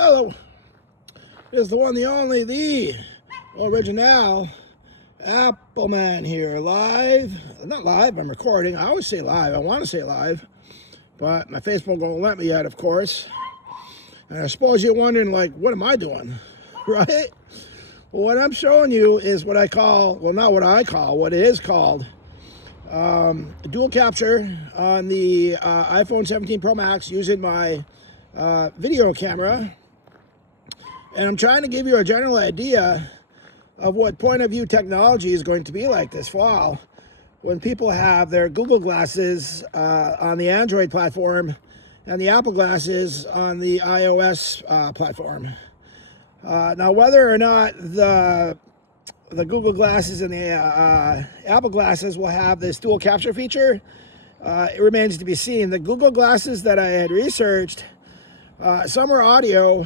Hello, it's the one, the only, the original Appleman here, live. Not live, I'm recording. I always say live, I want to say live, but my Facebook won't let me yet, of course. And I suppose you're wondering, like, what am I doing, right? Well, what I'm showing you is what I call, well, not what I call, what it is called, dual capture on the iPhone 17 Pro Max using my video camera. And I'm trying to give you a general idea of what point of view technology is going to be like this fall when people have their Google glasses on the Android platform and the Apple glasses on the iOS platform. Now, whether or not the Google glasses and the Apple glasses will have this dual capture feature, it remains to be seen. The Google glasses that I had researched, some are audio,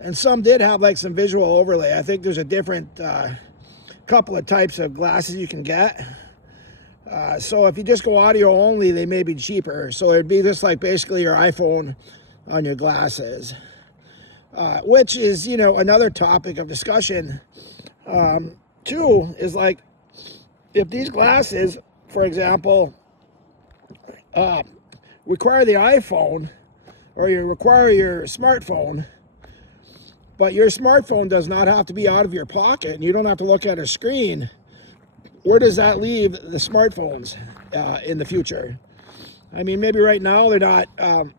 and some did have like some visual overlay. I think there's a different couple of types of glasses you can get. So if you just go audio only, they may be cheaper. So it'd be just like basically your iPhone on your glasses, which is, you know, another topic of discussion. Two is like, if these glasses, for example, require the iPhone or you require your smartphone, but your smartphone does not have to be out of your pocket and you don't have to look at a screen, where does that leave the smartphones in the future? I mean, maybe right now they're not dead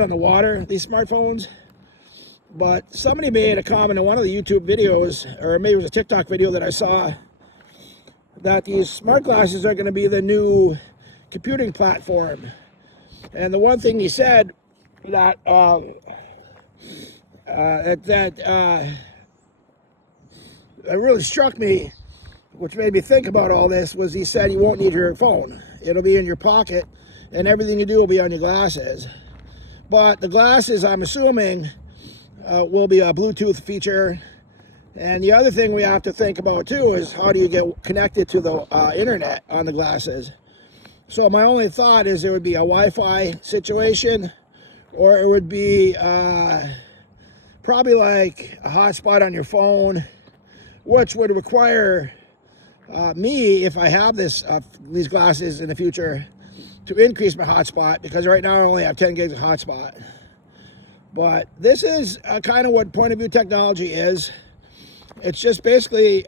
on the water, these smartphones. But somebody made a comment in one of the YouTube videos, or maybe it was a TikTok video that I saw, that these smart glasses are going to be the new computing platform. And the one thing he said that really struck me, which made me think about all this, was he said you won't need your phone. It'll be in your pocket, and everything you do will be on your glasses. But the glasses, I'm assuming, will be a Bluetooth feature. And the other thing we have to think about too is how do you get connected to the internet on the glasses. So my only thought is there would be a Wi-Fi situation, or it would be probably like a hotspot on your phone, which would require me, if I have these glasses in the future, to increase my hotspot, because right now I only have 10 gigs of hotspot. But this is kind of what point of view technology is. It's just basically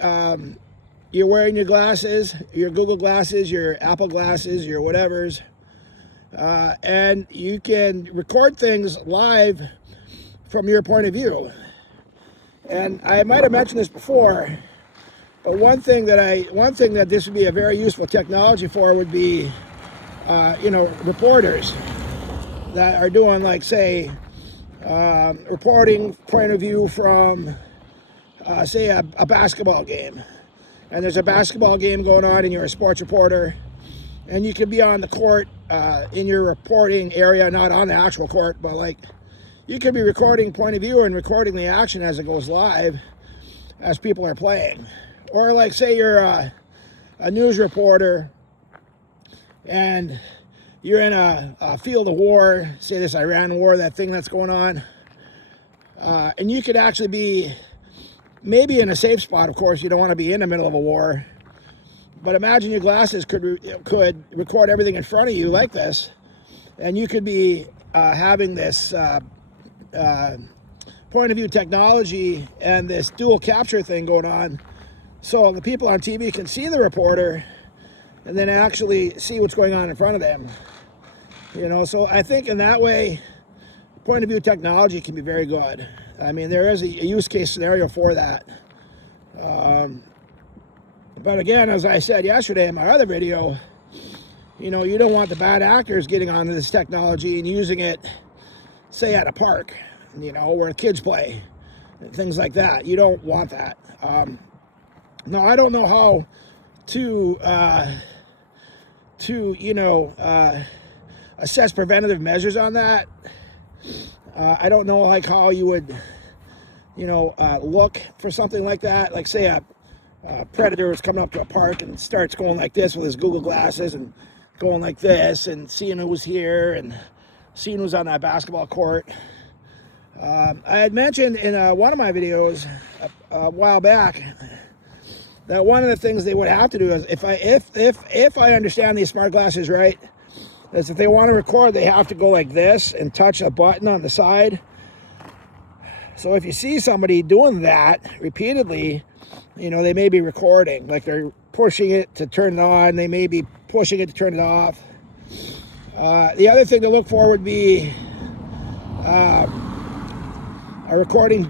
you're wearing your glasses, your Google glasses, your Apple glasses, your whatevers, and you can record things live from your point of view. And I might have mentioned this before, but one thing that this would be a very useful technology for would be, reporters that are doing, like, say, reporting point of view from, say, a basketball game. And there's a basketball game going on and you're a sports reporter, and you could be on the court in your reporting area, not on the actual court, but like you could be recording point of view and recording the action as it goes live as people are playing. Or like, say you're a news reporter and you're in a field of war, say this Iran war, that thing that's going on, and you could actually be maybe in a safe spot. Of course, you don't want to be in the middle of a war, but imagine your glasses could record everything in front of you like this, and you could be having this point of view technology and this dual capture thing going on, so the people on TV can see the reporter and then actually see what's going on in front of them. You know, so I think in that way, point of view technology can be very good. I mean, there is a use case scenario for that. But again, as I said yesterday in my other video, you know, you don't want the bad actors getting onto this technology and using it, say, at a park, you know, where kids play, things like that. You don't want that. Now, I don't know how to assess preventative measures on that. I don't know, like, how you would, look for something like that. Like, say a predator is coming up to a park and starts going like this with his Google glasses and going like this and seeing who was here and scene was on that basketball court. I had mentioned in one of my videos a while back that one of the things they would have to do is, if I understand these smart glasses right, is if they want to record, they have to go like this and touch a button on the side. So if you see somebody doing that repeatedly, you know, they may be recording, like they're pushing it to turn it on, they may be pushing it to turn it off. The other thing to look for would be a recording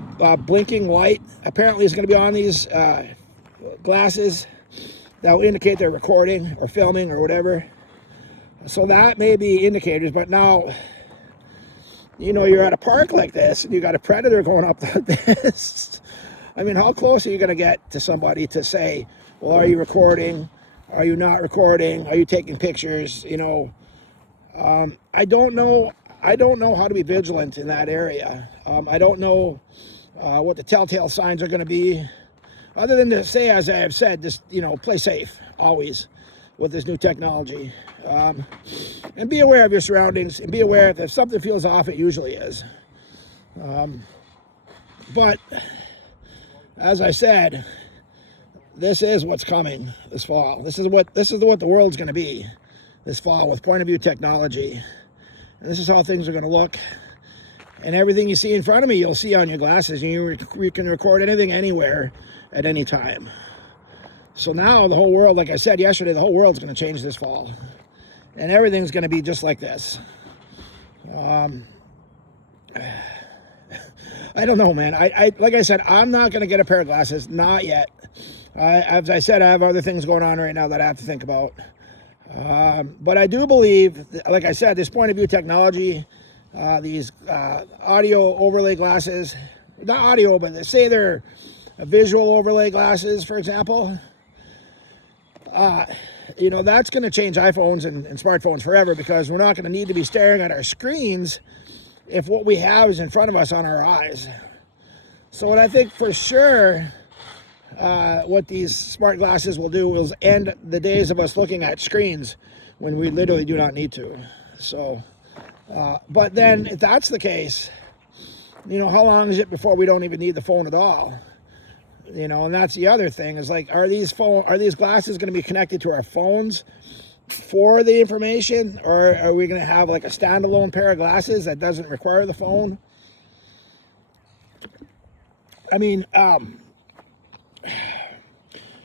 blinking light. Apparently it's going to be on these glasses that will indicate they're recording or filming or whatever. So that may be indicators, but now, you know, you're at a park like this and you got a predator going up like this. I mean, how close are you going to get to somebody to say, well, are you recording? Are you not recording? Are you taking pictures? You know, I don't know how to be vigilant in that area. I don't know what the telltale signs are going to be, other than to say, as I have said, just, you know, play safe always with this new technology. And be aware of your surroundings, and be aware if something feels off, it usually is. But as I said, this is what's coming this fall. This is what the world's going to be this fall with point of view technology. And this is how things are going to look. And everything you see in front of me, you'll see on your glasses. And you can record anything, anywhere, at any time. So now the whole world, like I said yesterday, the whole world's going to change this fall. And everything's going to be just like this. I don't know, man. I like I said, I'm not going to get a pair of glasses. Not yet. As I said, I have other things going on right now that I have to think about. But I do believe, like I said, this point of view technology, these audio overlay glasses, not audio, but say they're visual overlay glasses, for example, you know, that's going to change iPhones and smartphones forever, because we're not going to need to be staring at our screens if what we have is in front of us on our eyes. So what I think for sure, what these smart glasses will do is end the days of us looking at screens when we literally do not need to. So, but then if that's the case, you know, how long is it before we don't even need the phone at all? You know, and that's the other thing, is like, are these glasses going to be connected to our phones for the information, or are we going to have like a standalone pair of glasses that doesn't require the phone? I mean,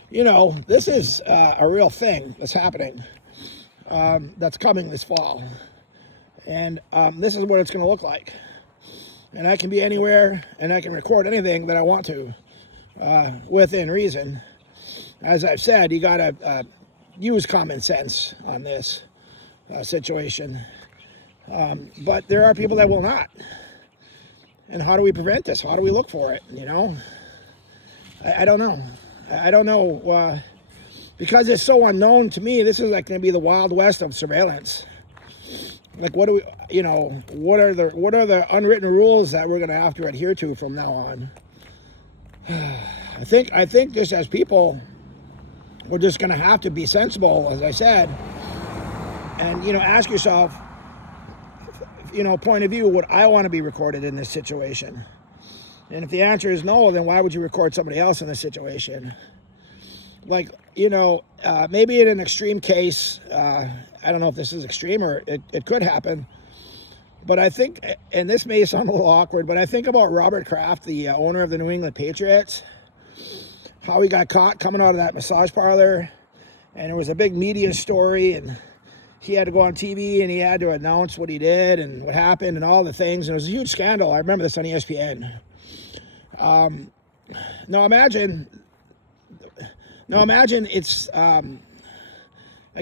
you know, this is a real thing that's happening, that's coming this fall. And this is what it's going to look like. And I can be anywhere, and I can record anything that I want to, within reason. As I've said, you got to use common sense on this situation. But there are people that will not. And how do we prevent this? How do we look for it? You know, I don't know. I don't know, because it's so unknown to me. This is like going to be the Wild West of surveillance. Like, what do we, you know, what are the unwritten rules that we're going to have to adhere to from now on? I think just as people, we're just going to have to be sensible, as I said, and, you know, ask yourself, you know, point of view, would I want to be recorded in this situation? And if the answer is no, then why would you record somebody else in this situation? Like, you know, maybe in an extreme case, I don't know if this is extreme, or it could happen, but I think, and this may sound a little awkward, but I think about Robert Kraft, the owner of the New England Patriots, how he got caught coming out of that massage parlor, and it was a big media story, and he had to go on TV and he had to announce what he did and what happened and all the things, and it was a huge scandal. I remember this on ESPN. Now imagine it's, I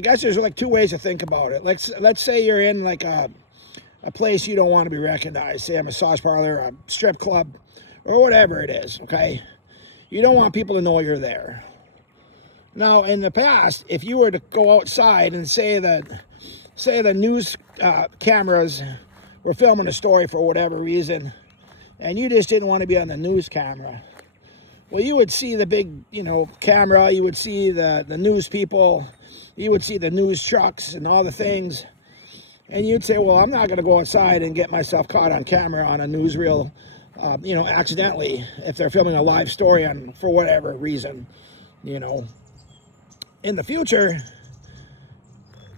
guess there's like two ways to think about it. Let's say you're in like a place you don't want to be recognized, say a massage parlor, a strip club, or whatever it is, okay? You don't want people to know you're there. Now, in the past, if you were to go outside and say the news cameras were filming a story for whatever reason, and you just didn't want to be on the news camera, well, you would see the big, you know, camera, you would see the news people, you would see the news trucks and all the things, And you'd say, well, I'm not going to go outside and get myself caught on camera on a newsreel, accidentally, if they're filming a live story on, for whatever reason. In the future,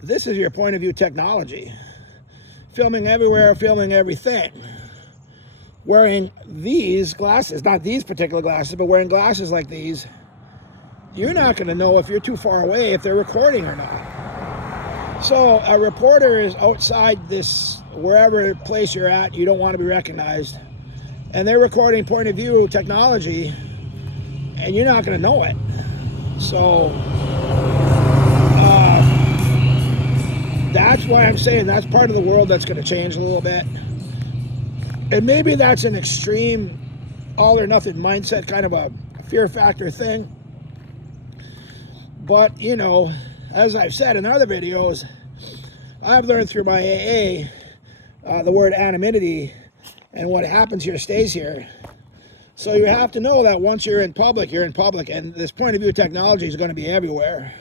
this is your point of view technology. Filming everywhere, filming everything. Wearing these glasses, not these particular glasses, but wearing glasses like these, you're not going to know if you're too far away if they're recording or not. So a reporter is outside this, wherever place you're at, you don't want to be recognized, and they're recording point of view technology, and you're not going to know it. So that's why I'm saying that's part of the world that's going to change a little bit. And maybe that's an extreme all or nothing mindset, kind of a fear factor thing. But, as I've said in other videos, I've learned through my AA the word anonymity, and what happens here stays here. So you have to know that once you're in public, and this point of view technology is going to be everywhere.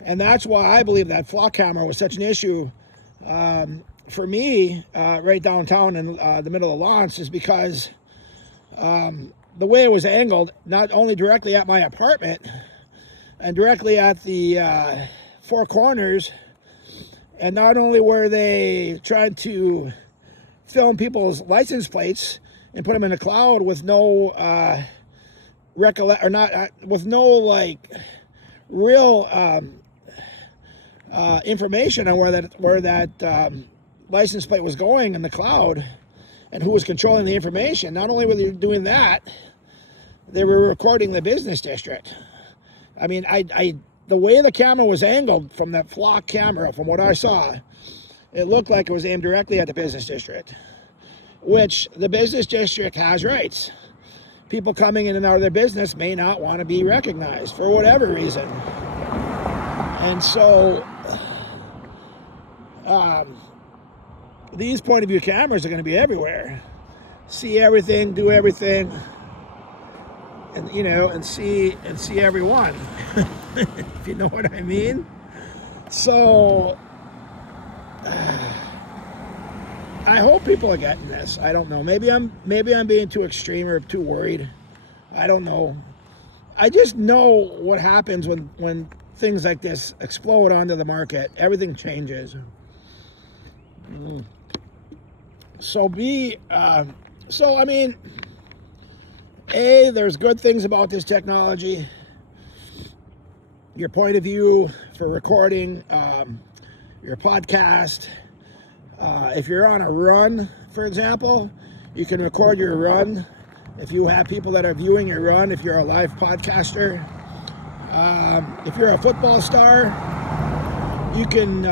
And that's why I believe that flock camera was such an issue for me right downtown in the middle of Lawrence, is because the way it was angled, not only directly at my apartment and directly at the four corners, and not only were they trying to film people's license plates and put them in a cloud with no with no real information on where that license plate was going in the cloud and who was controlling the information. Not only were they doing that, they were recording the business district. I mean, the way the camera was angled from that flock camera, from what I saw, it looked like it was aimed directly at the business district, which the business district has rights. People coming in and out of their business may not want to be recognized for whatever reason. And so these point of view cameras are going to be everywhere. See everything, do everything, and and see everyone. If you know what I mean. So I hope people are getting this. I don't know. Maybe I'm being too extreme or too worried. I don't know. I just know what happens when things like this explode onto the market. Everything changes. So I mean, there's good things about this technology. Your point of view for recording your podcast. If you're on a run, for example, you can record your run. If you have people that are viewing your run, if you're a live podcaster, if you're a football star, you can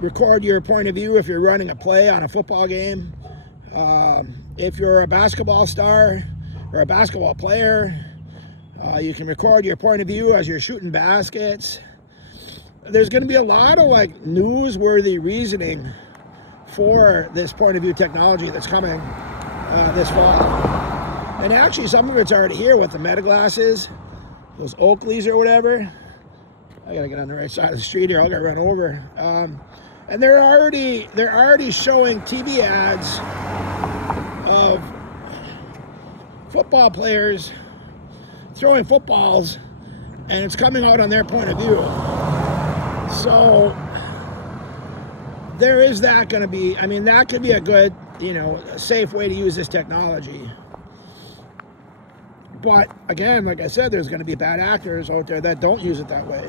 record your point of view if you're running a play on a football game. If you're a basketball star or a basketball player, you can record your point of view as you're shooting baskets. There's going to be a lot of newsworthy reasoning for this point of view technology that's coming this fall. And actually some of it's already here with the Meta glasses, those Oakleys or whatever. I gotta get on the right side of the street here, I'll get run over. And they're already showing TV ads of football players throwing footballs, and it's coming out on their point of view. So there is that going to be, that could be a good, safe way to use this technology. But again, like I said, there's going to be bad actors out there that don't use it that way.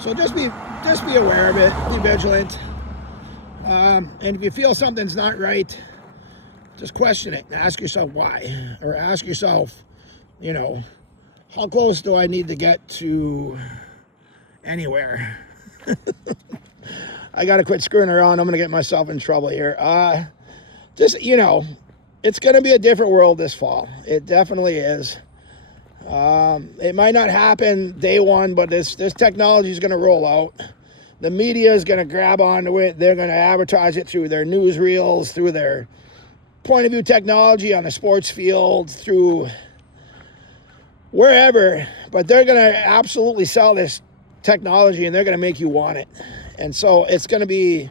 So just be aware of it, be vigilant. And if you feel something's not right, just question it and ask yourself why, or ask yourself, how close do I need to get to anywhere? I got to quit screwing around. I'm going to get myself in trouble here. It's going to be a different world this fall. It definitely is. It might not happen day one, but this technology is going to roll out. The media is going to grab onto it. They're going to advertise it through their newsreels, through their point of view technology on the sports field, through wherever. But they're going to absolutely sell this technology, and they're going to make you want it. And so it's going to be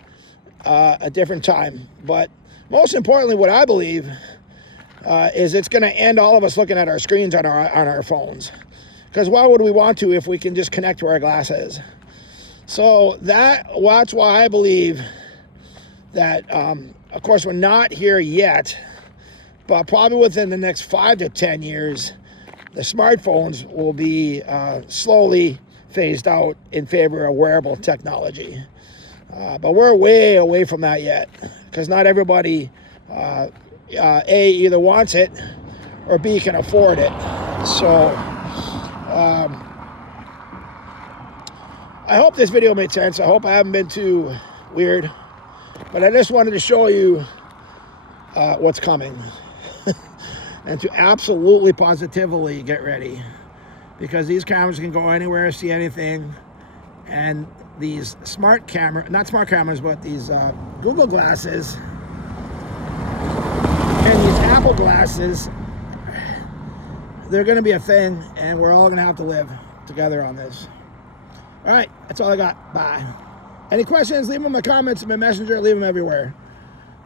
a different time. But most importantly, what I believe is it's going to end all of us looking at our screens on our phones. Because why would we want to if we can just connect to our glasses? So that's why I believe that, of course, we're not here yet, but probably within the next 5 to 10 years, the smartphones will be slowly phased out in favor of wearable technology. But we're way away from that yet, because not everybody, A, either wants it, or B, can afford it. So I hope this video made sense. I hope I haven't been too weird, but I just wanted to show you what's coming and to absolutely positively get ready, because these cameras can go anywhere, see anything, and these not smart cameras, but these Google glasses and these Apple glasses, they're going to be a thing, and we're all going to have to live together on this. All right, that's all I got. Bye. Any questions, leave them in my comments, in my messenger, leave them everywhere.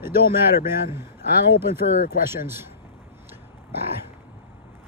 It don't matter, man. I'm open for questions. Bye.